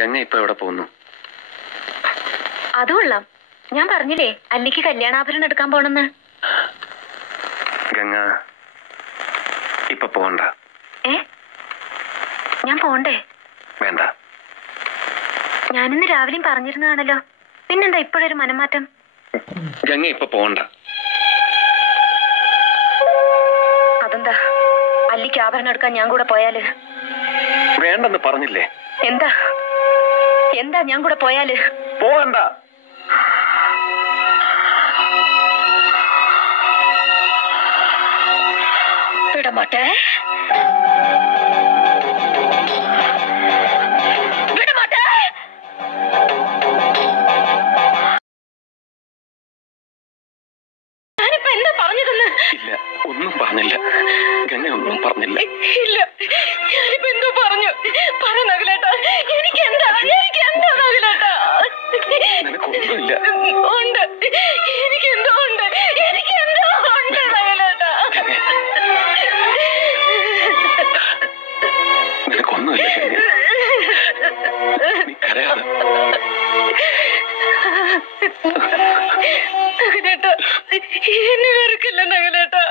ഗംഗ ഇപ്പൊ എവിടെ പോകുന്നു? അത് കൊള്ളാം. ഞാൻ പറഞ്ഞില്ലേ അല്ലിക്ക് കല്യാണാഭരണം എടുക്കാൻ പോണെന്ന്. ഗംഗ ഇപ്പൊ പോകണ്ട. ഞാൻ പോണ്ടേ? വേണ്ട. ഞാനിന്ന് രാവിലെയും പറഞ്ഞിരുന്നതാണല്ലോ, പിന്നെന്താ ഇപ്പോഴൊരു മനംമാറ്റം? ഗംഗ ഇപ്പൊ പോകണ്ട. അതെന്താ? അല്ലിക്ക് ആഭരണം എടുക്കാൻ ഞാൻ കൂടെ പോയാല്? വേണ്ടെന്ന് പറഞ്ഞില്ലേ? എന്താ എന്താ ഞാൻ കൂടെ പോയാല്? പോകണ്ട. വിടമാട്ടെ. ഞാനിപ്പോ എന്താ പറഞ്ഞതെന്ന്? ഇല്ല, ഒന്നും പറഞ്ഞില്ല. ഗംഗ ഒന്നും പറഞ്ഞില്ല. ഇല്ല, ഞാനിപ്പോ എന്തോ പറഞ്ഞു. പറ നകുലേട്ടാ, എനിക്കെന്താ നകുലേട്ടാ? നിനക്കൊന്നുമില്ല. ഉണ്ട്, എനിക്കെന്തോ ഉണ്ട് നകുലേട്ടാ. നിനക്കൊന്നുമില്ല. നീ കരയാതെ. നകുലേട്ടാ, എന്നെ വെറുക്കല്ല നകുലേട്ടാ.